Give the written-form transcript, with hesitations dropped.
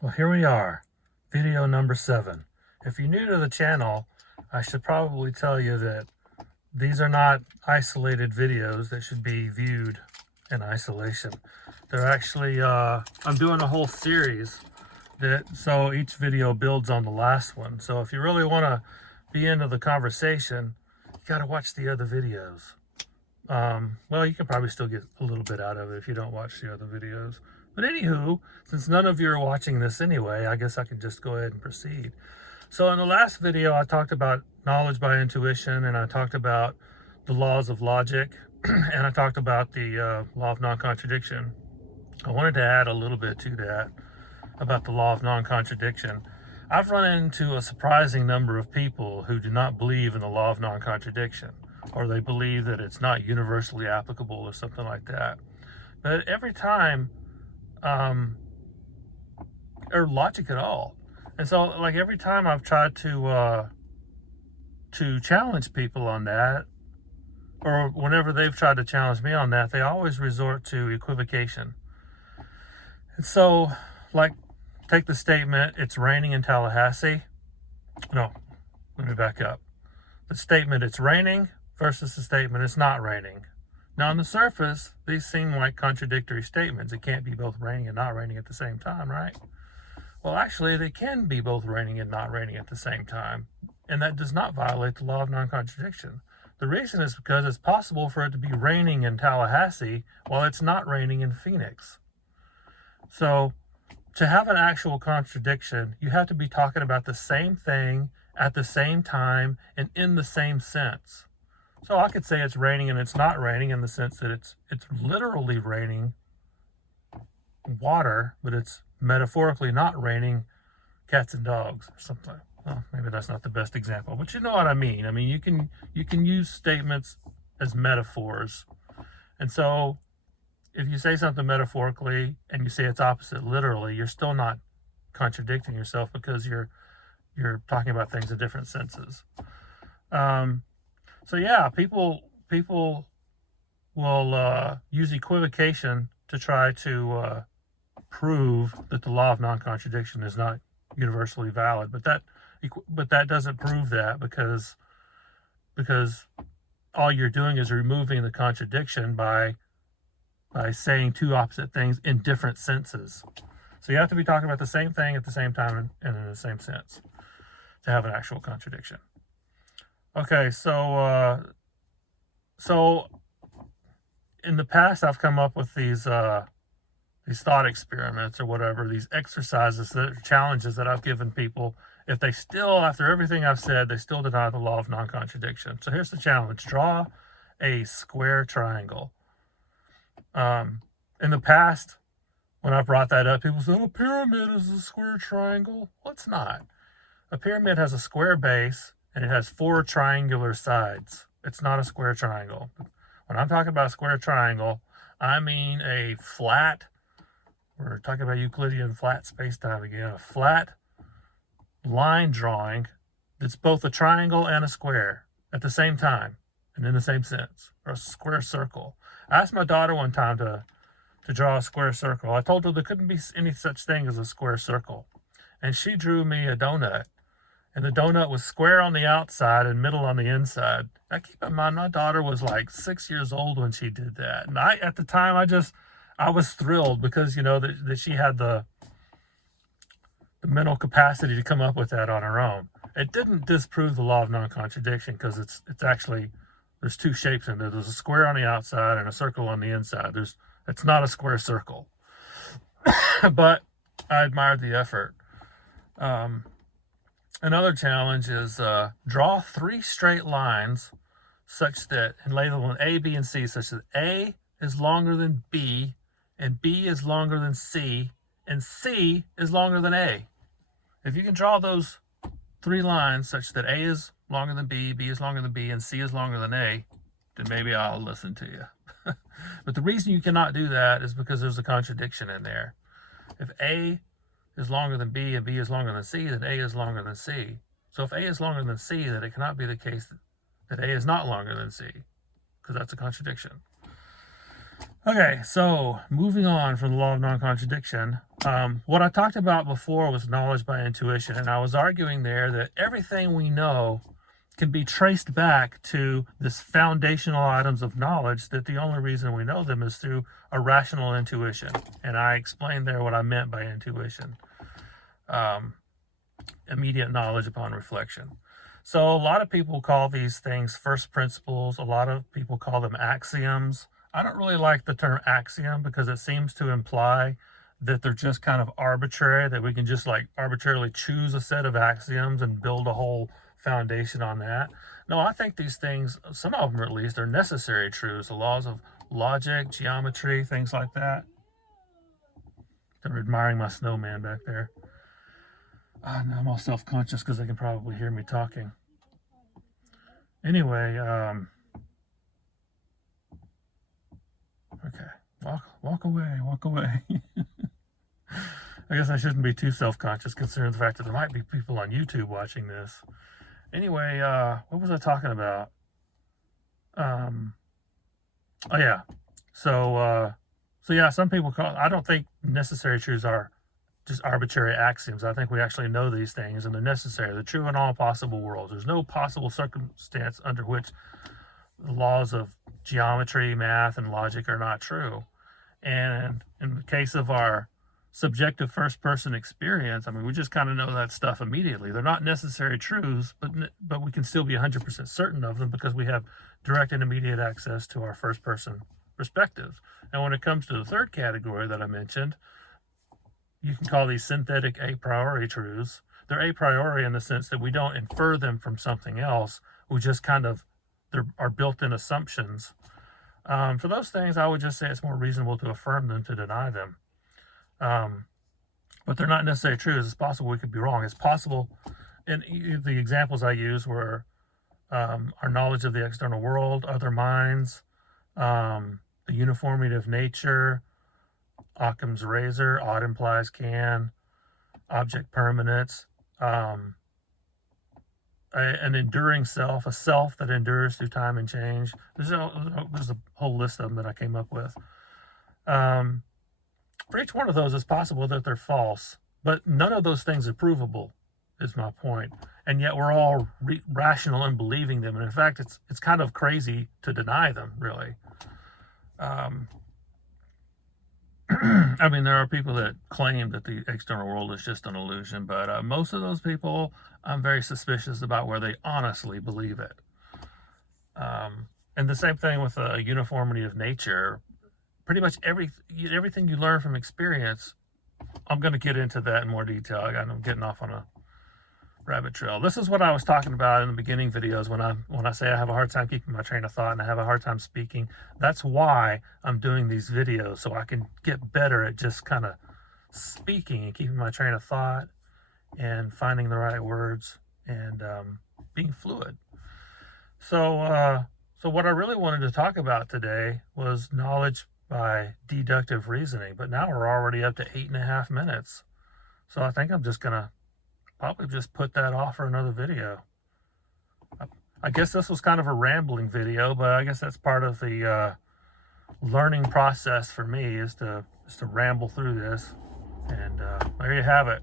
Well, here we are, video number 7. If you're new to the channel, I should probably tell you that these are not isolated videos that should be viewed in isolation. They're actually, I'm doing a whole series so each video builds on the last one. So if you really want to be into the conversation, you got to watch the other videos. Well, you can probably still get a little bit out of it if you don't watch the other videos. But anywho, since none of you are watching this anyway, I guess I can just go ahead and proceed. So in the last video, I talked about knowledge by intuition, and I talked about the laws of logic, and I talked about the law of non-contradiction. I wanted to add a little bit to that about the law of non-contradiction. I've run into a surprising number of people who do not believe in the law of non-contradiction, or they believe that it's not universally applicable or something like that. But every time, or logic at all. And so, like, every time I've tried to challenge people on that, or whenever they've tried to challenge me on that, they always resort to equivocation. And so, like, take the statement, it's raining in Tallahassee. No, let me back up. The statement, it's raining, versus the statement, it's not raining. Now, on the surface, these seem like contradictory statements. It can't be both raining and not raining at the same time, right? Well, actually, they can be both raining and not raining at the same time, and that does not violate the law of non-contradiction. The reason is because it's possible for it to be raining in Tallahassee while it's not raining in Phoenix. So, to have an actual contradiction, you have to be talking about the same thing at the same time and in the same sense. So I could say it's raining and it's not raining in the sense that it's literally raining water, but it's metaphorically not raining cats and dogs or something. Well, maybe that's not the best example, but you know what I mean. I mean, you can use statements as metaphors. And so if you say something metaphorically and you say it's opposite literally, you're still not contradicting yourself because you're talking about things in different senses. So yeah, people will use equivocation to try to prove that the law of non-contradiction is not universally valid, but that doesn't prove that because all you're doing is removing the contradiction by saying two opposite things in different senses. So you have to be talking about the same thing at the same time and in the same sense to have an actual contradiction. Okay, so in the past, I've come up with these thought experiments or whatever, these exercises, challenges that I've given people. If they still, after everything I've said, they still deny the law of non-contradiction. So here's the challenge: draw a square triangle. In the past, when I brought that up, people said, "Oh, a pyramid is a square triangle." Well, it's not. A pyramid has a square base and it has 4 triangular sides. It's not a square triangle. When I'm talking about a square triangle, I mean a flat, we're talking about Euclidean flat space-time again, a flat line drawing that's both a triangle and a square at the same time and in the same sense, or a square circle. I asked my daughter one time to draw a square circle. I told her there couldn't be any such thing as a square circle. And she drew me a donut. And the donut was square on the outside and middle on the inside. Now keep in mind, my daughter was like 6 years old when she did that. And at the time, I was thrilled because, you know, that she had the mental capacity to come up with that on her own. It didn't disprove the law of non-contradiction because it's actually, there's 2 shapes in there. There's a square on the outside and a circle on the inside. It's not a square circle. But I admired the effort. Another challenge is draw 3 straight lines such that, and label them A, B, and C, such that A is longer than B, and B is longer than C, and C is longer than A. If you can draw those 3 lines such that A is longer than B, B is longer than B, and C is longer than A, then maybe I'll listen to you. But the reason you cannot do that is because there's a contradiction in there. If A is longer than B and B is longer than C, then A is longer than C. So if A is longer than C, then it cannot be the case that A is not longer than C, because that's a contradiction. Okay, so moving on from the law of non-contradiction, what I talked about before was knowledge by intuition, and I was arguing there that everything we know can be traced back to this foundational items of knowledge, that the only reason we know them is through a rational intuition. And I explained there what I meant by intuition. Immediate knowledge upon reflection. So a lot of people call these things first principles. A lot of people call them axioms. I don't really like the term axiom because it seems to imply that they're just kind of arbitrary, that we can just like arbitrarily choose a set of axioms and build a whole foundation on that. No, I think these things, some of them at least, are necessary truths, the laws of logic, geometry, things like that. They're admiring my snowman back there. Now I'm all self-conscious because they can probably hear me talking. Anyway, okay, walk away. I guess I shouldn't be too self-conscious considering the fact that there might be people on YouTube watching this. Anyway, what was I talking about? Oh yeah, so yeah, some people call. I don't think necessary truths are just arbitrary axioms. I think we actually know these things and they're necessary. They're true in all possible worlds. There's no possible circumstance under which the laws of geometry, math, and logic are not true. And in the case of our subjective first-person experience, I mean, we just kind of know that stuff immediately. They're not necessary truths, but we can still be 100% certain of them because we have direct and immediate access to our first-person perspectives. And when it comes to the third category that I mentioned, you can call these synthetic a priori truths. They're a priori in the sense that we don't infer them from something else. We just kind of, there are built-in assumptions. For those things, I would just say it's more reasonable to affirm than to deny them. But they're not necessarily true. It's possible we could be wrong. It's possible, and the examples I used were our knowledge of the external world, other minds, the uniformity of nature, Occam's razor, odd implies can, object permanence, an enduring self, a self that endures through time and change. There's a whole list of them that I came up with. For each one of those, it's possible that they're false, but none of those things are provable, is my point. And yet we're all rational in believing them. And in fact, it's kind of crazy to deny them, really. I mean, there are people that claim that the external world is just an illusion, but most of those people, I'm very suspicious about where they honestly believe it. And the same thing with the uniformity of nature. Pretty much everything you learn from experience, I'm going to get into that in more detail. I'm getting off on a rabbit trail. This is what I was talking about in the beginning videos when I say I have a hard time keeping my train of thought and I have a hard time speaking. That's why I'm doing these videos, so I can get better at just kind of speaking and keeping my train of thought and finding the right words and being fluid. So what I really wanted to talk about today was knowledge by deductive reasoning, but now we're already up to 8.5 minutes. So I think I'm just gonna probably just put that off for another video. I guess this was kind of a rambling video, but I guess that's part of the learning process for me is to ramble through this. And there you have it.